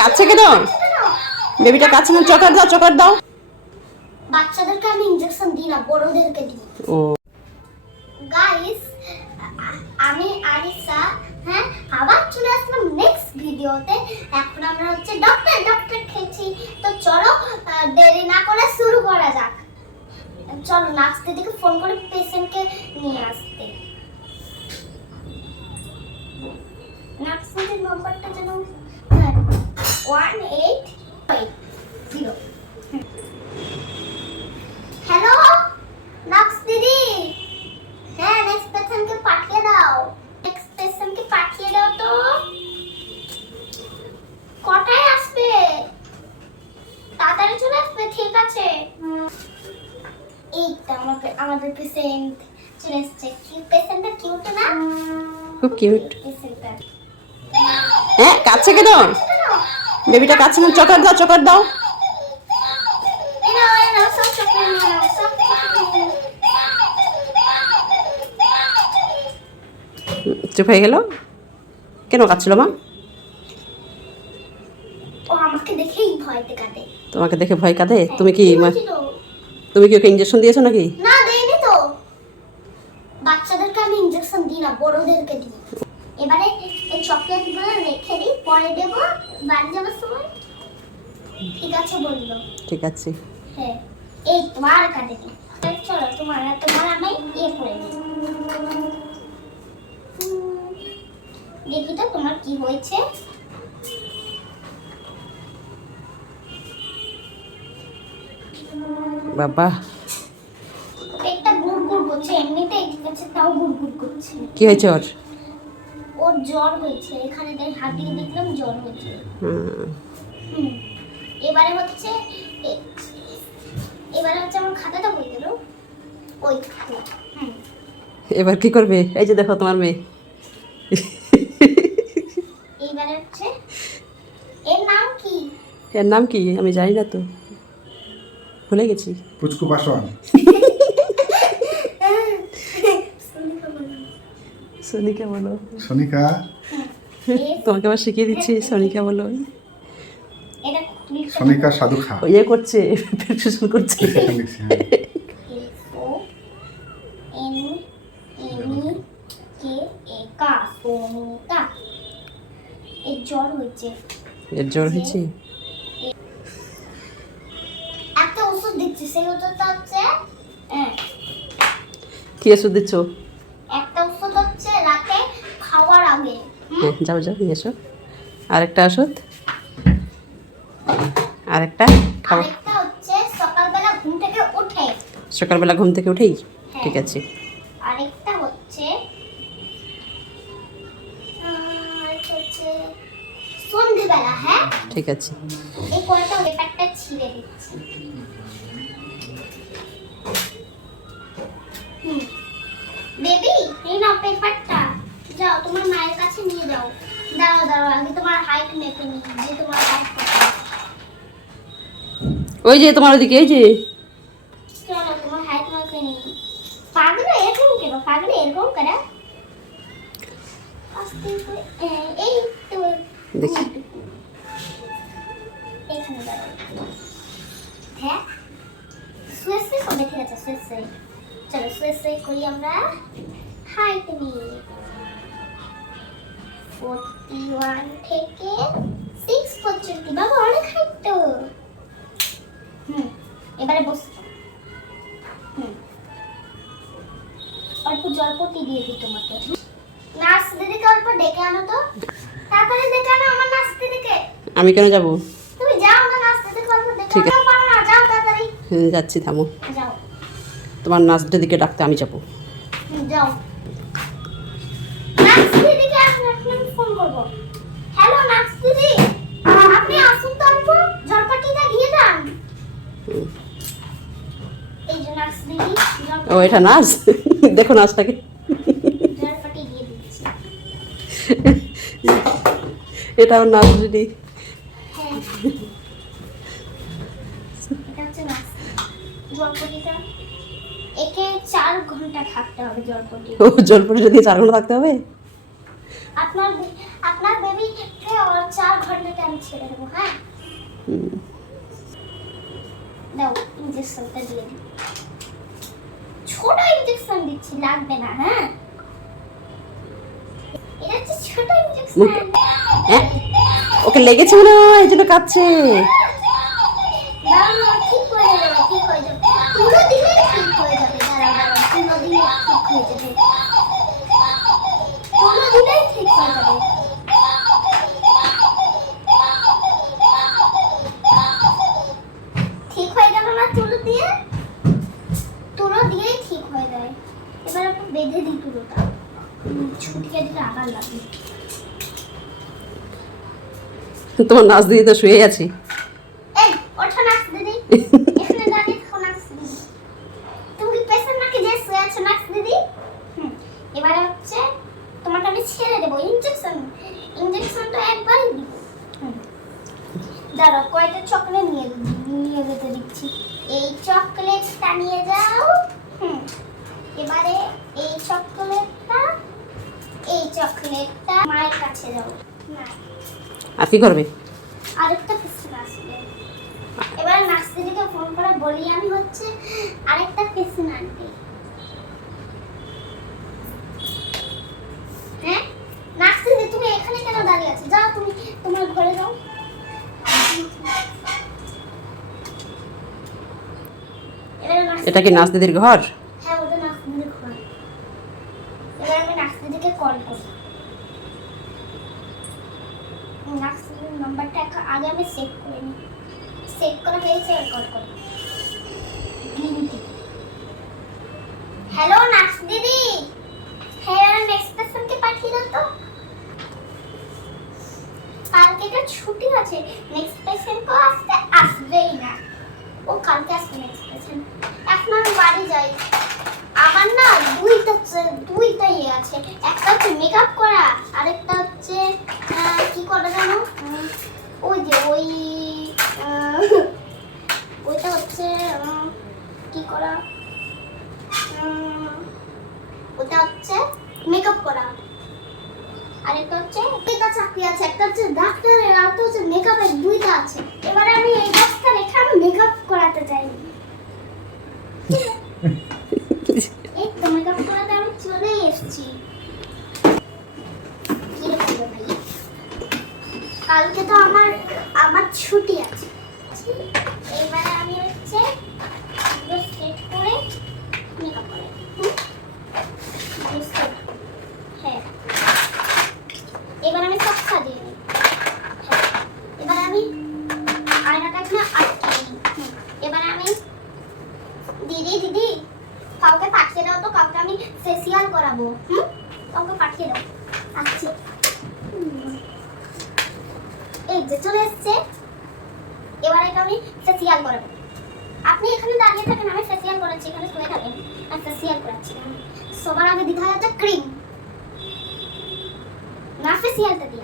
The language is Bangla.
কাছে কেন? বেবিটা কাছে না, চকার দাও, চকার দাও। বাচ্চাদেরকে আমি ইনজেকশন দিই না, বড়দেরকে দিই। ও গাইস, আমি আরিসা, হ্যাঁ, আবার চলে আসলাম নেক্সট ভিডিওতে। এখন আমরা হচ্ছে ডক্টর খেয়েছি, তো চলো দেরি না করে শুরু করা যাক। চলো নার্স দিদিকে ফোন করে পেশেন্টকে নিয়ে আসতে। নার্স দিদির নাম্বারটা যেন 1880। হ্যালো নার্স দিদি, হ্যাঁ নেক্সট পেশেন্টকে পাঠিয়ে দাও। নেক্সট পেশেন্টকে পাঠিয়ে দাও। তো কটায় আসবে? তাড়াতাড়ি চলে আসবে, ঠিক আছে। এই তো আমাদের পেশেন্ট চলে এসেছে। পেশেন্টটা কিউট না? খুব কিউট। পেশেন্টটা হ্যাঁ কাছে কেন? বেবিটা কাছে না, চকার দাও, চকার দাও। এনাও সব চকলেট নাও, সব চকলেট। চুপ হয়ে গেল কেন? কাঁদছিল মা? ও আমাকে দেখেই ভয়তে কাঁদে। তোমাকে দেখে ভয় কাঁদে? তুমি কি হয়েছিল? তুমি কি ওকে ইঞ্জেকশন দিয়েছো নাকি? না দেইনি তো। বাচ্চাদেরকে আমি ইনজেকশন দিই না, বড়দেরকে দিই। এবারে এই চকলেটগুলো রেখে দিই, পরে দেবো বাড়ি যাওয়ার সময়। ঠিক আছে বললো। ঠিক আছে। হ্যাঁ এই তোমার কাঁদে দিই। চলো তোমার আমি করে দিই। দেখি তো তোমার কি হয়েছে। বাবা পেটটা গুড়গুড় করছে, এমনিতেই ঠিক আছে, তাও গুড়গুড় করছে। কি হয়েছে ওর? ওর জ্বর হয়েছে, এখানে হাত দিয়ে দেখলাম জ্বর হয়েছে। এবারে হচ্ছে আমার খাতাটা বই গেল। ওই এবার কি করবে? এই যে দেখো তোমার মেয়ে। এইবারে হচ্ছে এর নাম কি? এর নাম কি আমি জানি না তো, ভুলে গেছি। পুচকু পাশওয়ান। সোনিকা বলো। সোনিকা। তোমাকে আবার শিখিয়ে দিচ্ছি, সোনিকা বলো। এটা সোনিকা সাধু খা। ইয়ে করছে, প্রেসক্রিপশন করছে। ও এন এন কে এ কা সোনিকা। এর জ্বর হয়েছে। এর জ্বর হয়েছে? একটা ওষুধ দিচ্ছি, সেই ওষুধটা হচ্ছে কি ওষুধ দিচ্ছ? একটা ওষুধ হচ্ছে রাতে খাওয়ার আগে। হ্যাঁ যাও যাও নিয়ে এসো। আরেকটা ওষুধ, আরেকটা খাবার। আরেকটা হচ্ছে সকালবেলা ঘুম থেকে উঠে। সকালবেলা ঘুম থেকে উঠেই? হ্যাঁ। ঠিক আছে। আরেকটা হচ্ছে সন্ধ্যেবেলা। হ্যাঁ ঠিক আছে। এই কয়টা পেপারটা ছিঁড়ে দিচ্ছি। বেবি এই নাও পেপারটা, যাও তোমার মায়ের কাছে নিয়ে যাও। দাঁড়াও আগে তোমার হাইট মেপে নিই, যে তোমার হাইট কত। ওই যে তোমার ওদিকে, এই যে। চলো তোমার হাইট মেপে নিই। পাগলে এরকম কেন? পাগলে এরকম করে আস্তে করে এই তো দেখি। এখানে দাঁড়াও। হ্যাঁ সুয়েসে সবে ঠিক আছে, সুয়েসে। চলো সুয়েসে করি আমরা। হাইট নিয়ে 41 থেকে 6 পর্যন্ত। বাবা অনেক হাইট তো। এবারে বসো। অল্প জলপটি দিয়ে দিই তোমাকে। নার্স দিদিকে অল্প ডেকে আনো তো, তাড়াতাড়ি ডেকে আনো আমার নার্স দিদিকে। আমি কেন যাব? তুমি যাও না, নার্স দিদিকে অল্প ডেকে ঠিক আছে। আনো। পারো না, যাও তাড়াতাড়ি। যাচ্ছি, থামো। যাও তোমার নার্সদের দিকে ডাকতে আমি যাবো। যাও। নার্স দিদিকে এখন আমি ফোন করব। হ্যালো নার্স দিদি, আপনি আসুন তো, অল্প জলপটিটা দিয়ে দেন। এই যে নার্স দিদি, ও এটা নার্স। দেখো নার্সটাকে। জলপটি দিয়ে দিচ্ছি। এটাও নার্স দিদি। হ্যাঁ এটা হচ্ছে নার্স। জলপটিটা একে 4 ঘন্টা থাকতে হবে। জলপটি ও জলপটি দিয়ে 4 ঘন্টা থাকতে হবে? আপনার বেবিকে और 4 ঘন্টা টাইম ছেড়ে দেবো। হ্যাঁ দাও ইনজেকশনটা দিয়ে দিই। ছোট ইনজেকশন দিচ্ছি, লাগবে না। হ্যাঁ এটা হচ্ছে ছোট ইনজেকশন। হ্যাঁ ওকে লেগেছে মনে হয় এই জন্য কাঁদছে। দাঁড়াও, ঠিক হয়ে যাবে, ঠিক হয়ে যাবে। তুলো দিলে ঠিক হয়ে যাবে। দাঁড়াও, তুলো দিলে ঠিক হয়ে যাবে। তুলো দিলেই ঠিক হয়ে যাবে। ঠিক হয়ে গেল না তুলো দিয়ে? তুলো দিয়েই ঠিক হয়ে যায়। এবার একটু বেঁধে দিই তুলোটা। ছুটিয়ে দিলে আবার লাগে। তোমার নাচ দিদি তো শুয়ে আছি। এই ওঠো নাক্স দিদি, এখানে দাঁড়িয়ে থাকো নাক্স দিদি। তুমি কি পেছন নাকি যে শুয়ে আছো নাক্স দিদি? এবারে হচ্ছে তোমাকে আমি ছেড়ে দেবো ইনজেকশনটা একবারই দিব। দাঁড়াও, কয়টা চকলেট নিয়ে যেতে দিচ্ছি। এই চকলেটটা নিয়ে যাও। এবারে এই চকলেটটা মায়ের কাছে যাও। না আর কি করবে? আরেকটা পেশেন্ট আসবে। এবার নার্স দিদিকে ফোন করে বলি আমি হচ্ছে আরেকটা পেশেন্ট আনতে। হ্যাঁ নার্স দিদি তুমি এখানে কেন দাঁড়িয়ে আছো? যাও তুমি তোমার ঘরে যাও। এটা কি নাচ দিদির ঘর? হ্যাঁ ওটা নার্স দিদির ঘর। এবার আমি নার্স দিদিকে কল করি। নার্স দিদির নাম্বারটা আগে আমি সেভ করে নিই। সেভ করা হয়েছে, কল করি। হ্যালো নার্স দিদি, হ্যাঁ নেক্সট পেশেন্টকে পাঠিয়ে দাও তো। কালকে তো ছুটি আছে, নেক্সট পেশেন্ট কো আসবেই না। ও কালকে আসবে নেক্সট পেশেন্ট। এখন আমি বাড়ি যাই। আমার না দুইটা ইয়ে আছে। একটা হচ্ছে মেকআপ করা, আরেকটা হচ্ছে কি করা জানো? ওই যে ওইটা হচ্ছে কি করা, ওটা হচ্ছে মেকআপ করা। আরেকটা হচ্ছে দুইটা চাকরি আছে, একটা হচ্ছে ডাক্তারের আর একটা হচ্ছে মেকআপের। দুইটা আছে। এবারে আমি এই বক্সটা রেখে আমি মেকআপ করাতে চাই। এই তো মেকআপ করাতে আমি চলেই এসেছি। কি করবো ভাই, কালকে তো আমার ছুটি আছে। এবারে আমি হচ্ছে সেট করে মেকআপ করে। হ্যাঁ এবার আমি সব সাজিয়ে নিই। এবার আমি আয়নাটা এখানে আটকে নিই। এবার আমি দিদি কাউকে পাঠিয়ে দাও তো, কাউকে আমি ফেসিয়াল করাবো। কাউকে পাঠিয়ে দাও। আচ্ছা এই যে চলে এসছে। এবার এটা আমি ফেসিয়াল করাবো। আপনি এখানে দাঁড়িয়ে থাকেন, আমি ফেসিয়াল করাচ্ছি। এখানে শুয়ে থাকেন, আর ফেসিয়াল করাচ্ছি। সবার আগে দিতে হয় একটা ক্রিম। না ফেসিয়ালটা দিয়ে